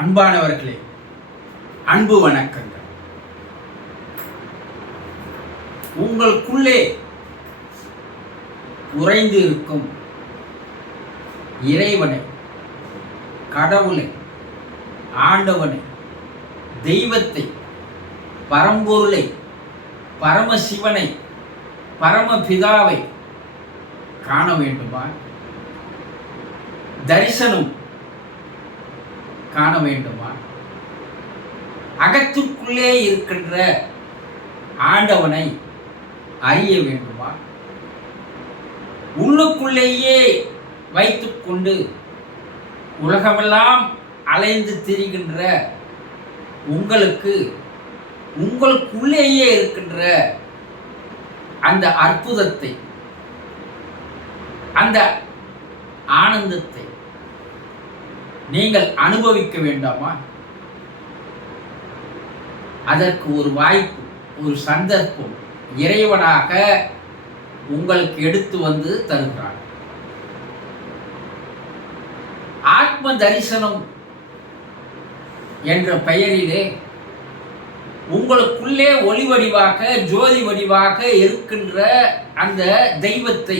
அன்பானவர்களே, அன்பு வணக்கங்கள். உங்களுக்குள்ளே உறைந்து இருக்கும் இறைவனை, கடவுளை, ஆண்டவனை, தெய்வத்தை, பரம்பொருளை, பரமசிவனை, பரமபிதாவை காண வேண்டுமா? தரிசனம் காண வேண்டுமா? அகத்திற்குள்ளே இருக்கின்ற ஆண்டவனை அறிய வேண்டுமா? உள்ளுக்குள்ளேயே வைத்துக்கொண்டு உலகமெல்லாம் அலைந்து திரிகின்ற உங்களுக்குள்ளேயே இருக்கின்ற அந்த அற்புதத்தை, அந்த ஆனந்தத்தை நீங்கள் அனுபவிக்க வேண்டாமா? அதற்கு ஒரு வாய்ப்பு, ஒரு சந்தர்ப்பம் இறைவனாக உங்களுக்கு எடுத்து வந்து தருகிறார். ஆத்ம தரிசனம் என்ற பெயரிலே உங்களுக்குள்ளே ஒளி வடிவாக, ஜோதி வடிவாக இருக்கின்ற அந்த தெய்வத்தை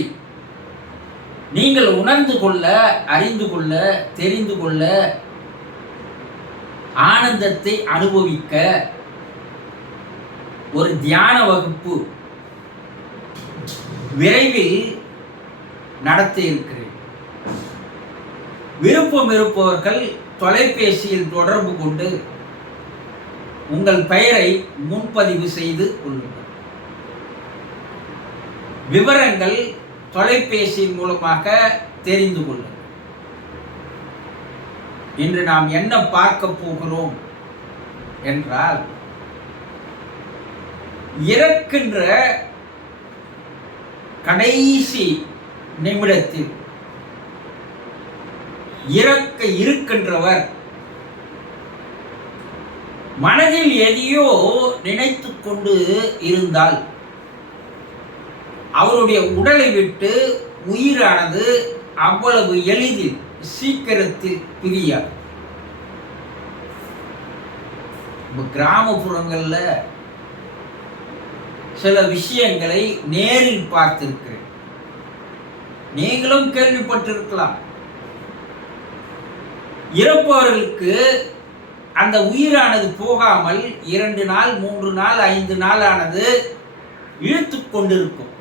நீங்கள் உணர்ந்து கொள்ள, அறிந்து கொள்ள, தெரிந்து கொள்ள, ஆனந்தத்தை அனுபவிக்க ஒரு தியான வகுப்பு விரைவில் நடத்த இருக்கிறேன். விருப்பம் இருப்பவர்கள் தொலைபேசியில் தொடர்பு கொண்டு உங்கள் பெயரை முன்பதிவு செய்து கொள்ளுங்கள். விவரங்கள் தொலைபேசி மூலமாக தெரிந்து கொள்ளுங்கள். இன்று நாம் என்ன பார்க்க போகிறோம் என்றால், இறக்கின்ற கடைசி நிமிடத்தில் இறக்க இருக்கின்றவர் மனதில் எதையோ நினைத்து கொண்டு இருந்தால் அவருடைய உடலை விட்டு உயிரானது அவ்வளவு எளிதில், சீக்கிரத்தில் பிரியாது. கிராமப்புறங்கள்ல சில விஷயங்களை நேரில் பார்த்திருக்கிறேன். நீங்களும் கேள்விப்பட்டிருக்கலாம். இறப்பவர்களுக்கு அந்த உயிரானது போகாமல் 2 நாள், 3 நாள், 5 நாள் ஆனது இழுத்து கொண்டிருக்கும்.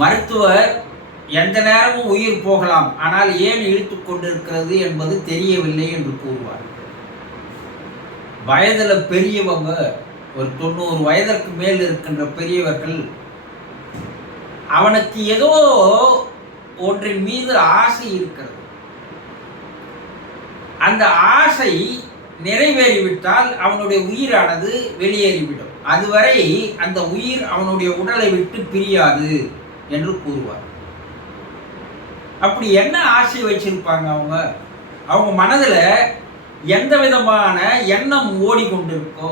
மருத்துவர் எந்த நேரமும் உயிர் போகலாம், ஆனால் ஏன் இழுத்து கொண்டிருக்கிறது என்பது தெரியவில்லை என்று கூறுவார். வயதில் பெரியவங்க, ஒரு 90 வயதிற்கு மேல் இருக்கின்ற பெரியவர்கள், அவனுக்கு ஏதோ ஒன்றின் மீது ஆசை இருக்கிறது. அந்த ஆசை நிறைவேறிவிட்டால் அவனுடைய உயிரானது வெளியேறிவிடும். அதுவரை அந்த உயிர் அவனுடைய உடலை விட்டு பிரியாது என்று கூறுவார். அப்படி என்ன ஆசை வச்சிருப்பாங்க அவங்க மனதில் எந்த விதமான எண்ணம் ஓடிக்கொண்டிருக்கோ,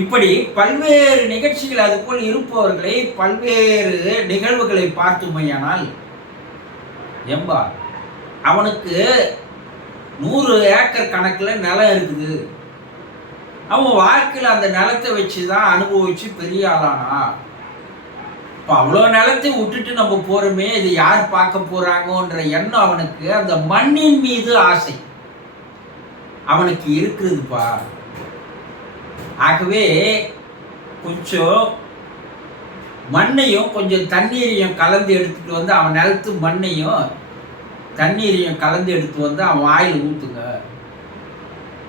இப்படி பல்வேறு நிகழ்ச்சிகள் அதுபோல் இருப்பவர்களை, பல்வேறு நிகழ்வுகளை பார்த்துமையானால், எம்பா அவனுக்கு 100 ஏக்கர் கணக்கில் நிலம் இருக்குது, அவன் வாழ்க்கையில் அந்த நிலத்தை வச்சு தான் அனுபவிச்சு பெரிய ஆளானா, இப்போ அவ்வளோ நிலத்தை விட்டுட்டு நம்ம போகிறோமே, இது யார் பார்க்க போகிறாங்கன்ற எண்ணம் அவனுக்கு, அந்த மண்ணின் மீது ஆசை அவனுக்கு இருக்குதுப்பா. ஆகவே கொஞ்சம் மண்ணையும் கொஞ்சம் தண்ணீரையும் கலந்து எடுத்துகிட்டு வந்து, அவன் நிலத்து மண்ணையும் தண்ணீரையும் கலந்து எடுத்து வந்து அவன் வாயில் ஊற்றுங்க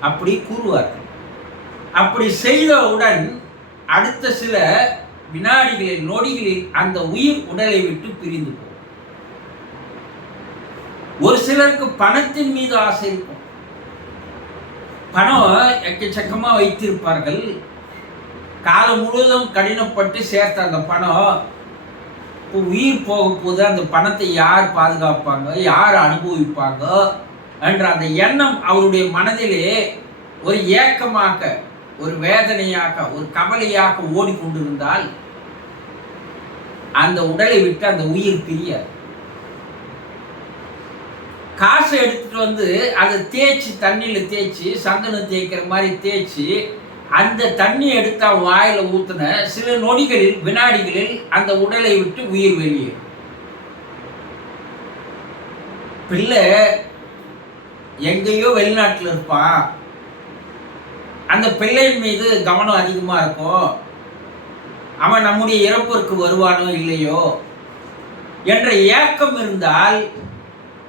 அப்படி கூறுவார்கள். அப்படி செய்தவுடன் அடுத்த சில வினாடிகளில், நொடிகளில் அந்த உயிர் உடலை விட்டு பிரிந்து போகும். ஒரு சிலருக்கு பணத்தின் மீது ஆசை இருக்கும். பணம் எக்கச்சக்கமாக வைத்திருப்பார்கள். காலம் முழுவதும் கடினப்பட்டு சேர்த்த அந்த பணம் இப்போ உயிர் போக போது அந்த பணத்தை யார் பாதுகாப்பாங்க, யார் அனுபவிப்பாங்க என்ற அந்த எண்ணம் அவருடைய மனதிலே ஒரு ஏக்கமாக, ஒரு வேதனையாக, ஒரு கவலையாக ஓடிக்கொண்டிருந்தால் அந்த உடலை விட்டு அந்த உயிர் பிரியாது. காசை எடுத்துட்டு வந்து அதை தேய்ச்சி தண்ணியில் தேய்ச்சி சந்தனம் தேய்க்கிற மாதிரி தேய்ச்சி அந்த தண்ணி எடுத்து அவன் வாயில ஊத்துன சில நொடிகளில் வினாடிகளில் அந்த உடலை விட்டு உயிர் வெளியேறும். பிள்ளை எங்கேயோ வெளிநாட்டில் இருப்பான், அந்த பிள்ளையின் மீது கவனம் அதிகமா இருக்கும். அவன் நம்முடைய இறப்பிற்கு வருவானோ இல்லையோ என்ற ஏக்கம் இருந்தால்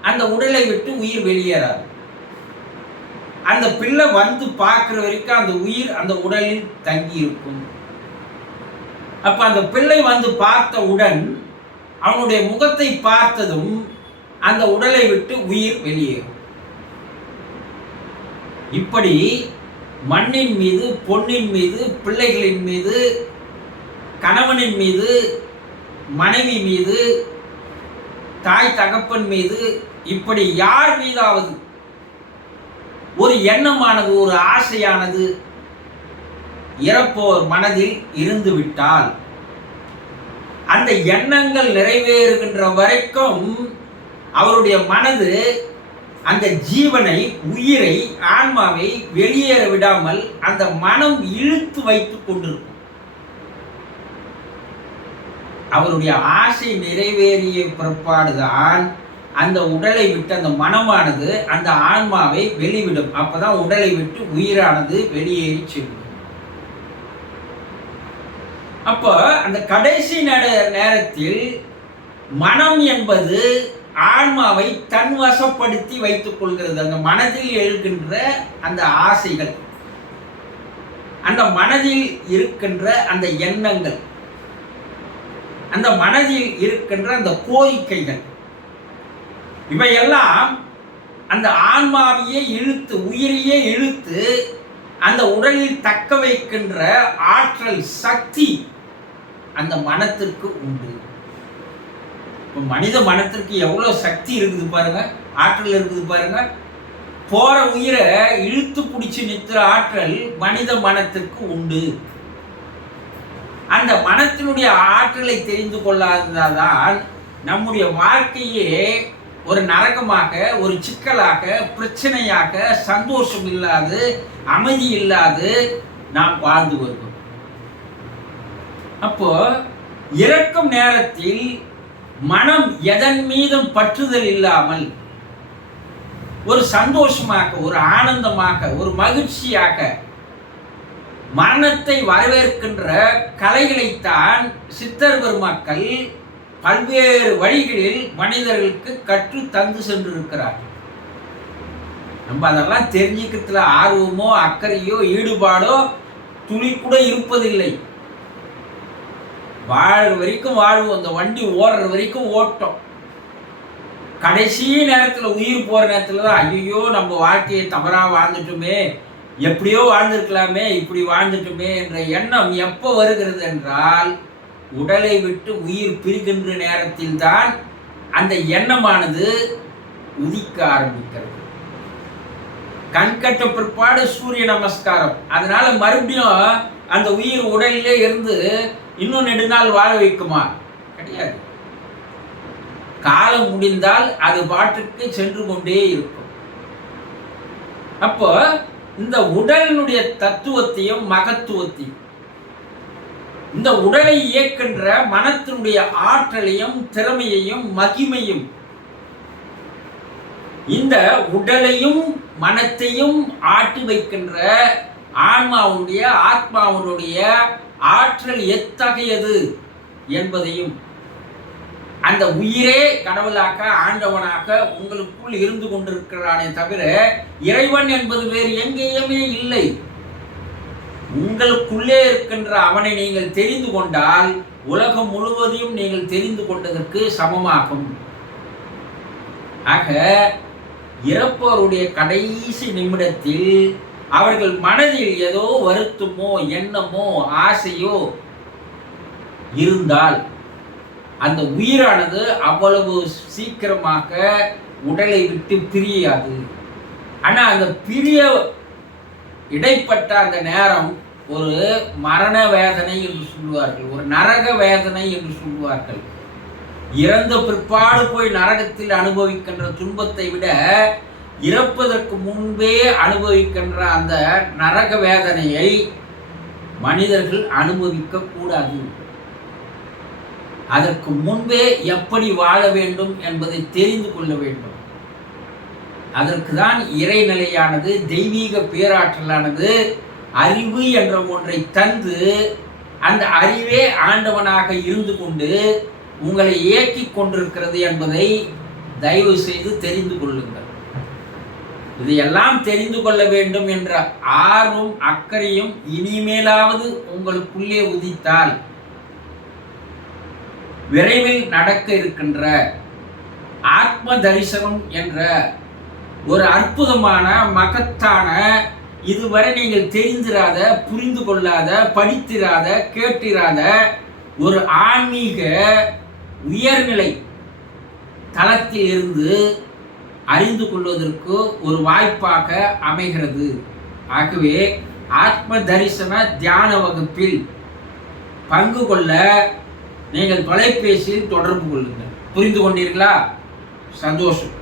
அந்த உடலை விட்டு உயிர் வெளியேறாது. அந்த பிள்ளை வந்து பார்க்கிற வரைக்கும் அந்த உயிர் அந்த உடலில் தங்கி இருக்கும். அப்ப அந்த பிள்ளை வந்து பார்த்தவுடன் அவனுடைய முகத்தை பார்த்ததும் அந்த உடலை விட்டு உயிர் வெளியேறும். இப்படி மண்ணின் மீது, பொன்னின் மீது, பிள்ளைகளின் மீது, கணவனின் மீது, மனைவி மீது, தாய் தகப்பன் மீது, இப்படி யார் மீதாவது ஒரு எண்ணமானது, ஒரு ஆசையானது இறப்போர் மனதில் இருந்து விட்டால் அந்த எண்ணங்கள் நிறைவேறுகின்ற வரைக்கும் அவருடைய மனது அந்த ஜீவனை, உயிரை, ஆன்மாவை வெளியேற விடாமல் அந்த மனம் இழுத்து வைத்துக் கொண்டிருக்கும். அவருடைய ஆசை நிறைவேறிய பிற்பாடுதான் அந்த உடலை விட்டு அந்த மனமானது அந்த ஆன்மாவை வெளிவிடும். அப்பதான் உடலை விட்டு உயிரானது வெளியேறி செல்லும். அப்போ அந்த கடைசி நேரத்தில் மனம் என்பது ஆன்மாவை தன்வசப்படுத்தி வைத்துக் கொள்கிறது. அந்த மனதில் எழுகின்ற அந்த ஆசைகள், அந்த மனதில் இருக்கின்ற அந்த எண்ணங்கள், அந்த மனதில் இருக்கின்ற அந்த கோரிக்கைகள், இவையெல்லாம் அந்த ஆன்மாவையே இழுத்து, உயிரையே இழுத்து அந்த உடலில் தக்க வைக்கின்ற ஆற்றல், சக்தி அந்த மனத்திற்கு உண்டு. மனித மனத்திற்கு எவ்வளவு சக்தி இருக்குது பாருங்க, ஆற்றல் இருக்குது பாருங்க. போற உயிரை இழுத்து பிடிச்சு நிறுத்துற ஆற்றல் மனித மனத்திற்கு உண்டு. அந்த மனத்தினுடைய ஆற்றலை தெரிந்து கொள்ளாததால் நம்முடைய வாழ்க்கையே ஒரு நரகமாக, ஒரு சிக்கலாக, பிரச்சனையாக, சந்தோஷம் இல்லாது, அமைதி இல்லாது நாம் வாழ்ந்து வருகிறோம். அப்போ இறக்கும் நேரத்தில் மனம் எதன் மீதும் பற்றுதல் இல்லாமல் ஒரு சந்தோஷமாக, ஒரு ஆனந்தமாக, ஒரு மகிழ்ச்சியாக மரணத்தை வரவேற்கின்ற கலைகளைத்தான் சித்தர் பெருமக்கள் பல்வேறு வழிகளில் மனிதர்களுக்கு கற்று தந்து சென்றிருக்கிறார். நம்ம அதெல்லாம் தெரிஞ்சுக்கிறதுல ஆர்வமோ, அக்கறையோ, ஈடுபாடோ துளி கூட இருப்பதில்லை. வாழ்ற வரைக்கும் வாழ்வோம், அந்த வண்டி ஓடுற வரைக்கும் ஓட்டம். கடைசி நேரத்தில், உயிர் போற நேரத்தில் தான் ஐயோ நம்ம வாழ்க்கையை தவறா வாழ்ந்துட்டுமே, எப்படியோ வாழ்ந்திருக்கலாமே, இப்படி வாழ்ந்துட்டுமே என்ற எண்ணம் எப்போ வருகிறது என்றால் உடலை விட்டு உயிர் பிரிகின்ற நேரத்தில் தான் அந்த எண்ணமானது உதிக்க ஆரம்பிக்கிறது. கண்கட்ட பிற்பாடு சூரிய நமஸ்காரம். அதனால மறுபடியும் அந்த உயிர் உடலிலே இருந்து இன்னும் நெடுநாள் வாழ வைக்குமா? கிடையாது. காலம் முடிந்தால் அது பாட்டுக்கு சென்று கொண்டே இருக்கும். அப்போ இந்த உடலினுடைய தத்துவத்தையும் மகத்துவத்தையும், இந்த உடலை இயக்கின்ற மனத்தினுடைய ஆற்றலையும் திறமையையும் மகிமையும், இந்த உடலையும் மனத்தையும் ஆட்டி வைக்கின்ற ஆன்மாவுடைய, ஆத்மாவுடைய ஆற்றல் எத்தகையது என்பதையும், அந்த உயிரே கடவுளாக, ஆண்டவனாக உங்களுக்குள் இருந்து கொண்டிருக்கிறானே தவிர இறைவன் என்பது வேறு எங்கேயுமே இல்லை. உங்களுக்குள்ளே இருக்கின்ற அவனை நீங்கள் தெரிந்து கொண்டால் உலகம் முழுவதையும் நீங்கள் தெரிந்து கொண்டதற்கு சமமாகும். ஆக இறப்பவருடைய கடைசி நிமிடத்தில் அவர்கள் மனதில் ஏதோ வருத்தமோ, எண்ணமோ, ஆசையோ இருந்தால் அந்த உயிரானது அவ்வளவு சீக்கிரமாக உடலை விட்டு பிரியாது. ஆனா அந்த பிரிய இடைப்பட்ட அந்த நேரம் ஒரு மரண வேதனை என்று சொல்லுவார்கள், ஒரு நரக வேதனை என்று சொல்லுவார்கள். இறந்த பிற்பாடு போய் நரகத்தில் அனுபவிக்கின்ற துன்பத்தை விட இறப்பதற்கு முன்பே அனுபவிக்கின்ற அந்த நரக வேதனையை மனிதர்கள் அனுபவிக்க கூடாது. அதற்கு முன்பே எப்படி வாழ வேண்டும் என்பதை தெரிந்து கொள்ள வேண்டும். அதற்கு தான் இறைநிலையானது, தெய்வீக பேராற்றலானது அறிவு என்ற ஒன்றை தந்து, அந்த அறிவே ஆண்டவனாக இருந்து கொண்டு உங்களை இயக்கிக் கொண்டிருக்கிறது என்பதை தயவு செய்து தெரிந்து கொள்ளுங்கள். இதையெல்லாம் தெரிந்து கொள்ள வேண்டும் என்ற ஆர்வம் அக்கறையும் இனிமேலாவது உங்களுக்குள்ளே உதித்தால், விரைவில் நடக்க இருக்கின்ற ஆத்ம தரிசனம் என்ற ஒரு அற்புதமான மகத்தான, இதுவரை நீங்கள் தெரிந்திராத, புரிந்து கொள்ளாத, படித்திராத, கேட்டிராத ஒரு ஆன்மீக உயர்நிலை தளத்தில் இருந்து அறிந்து கொள்வதற்கு ஒரு வாய்ப்பாக அமைகிறது. ஆகவே ஆத்ம தரிசன தியான வகுப்பில் பங்கு கொள்ள நீங்கள் தொலைபேசியில் தொடர்பு கொள்ளுங்கள். புரிந்து கொண்டீர்களா? சந்தோஷம்.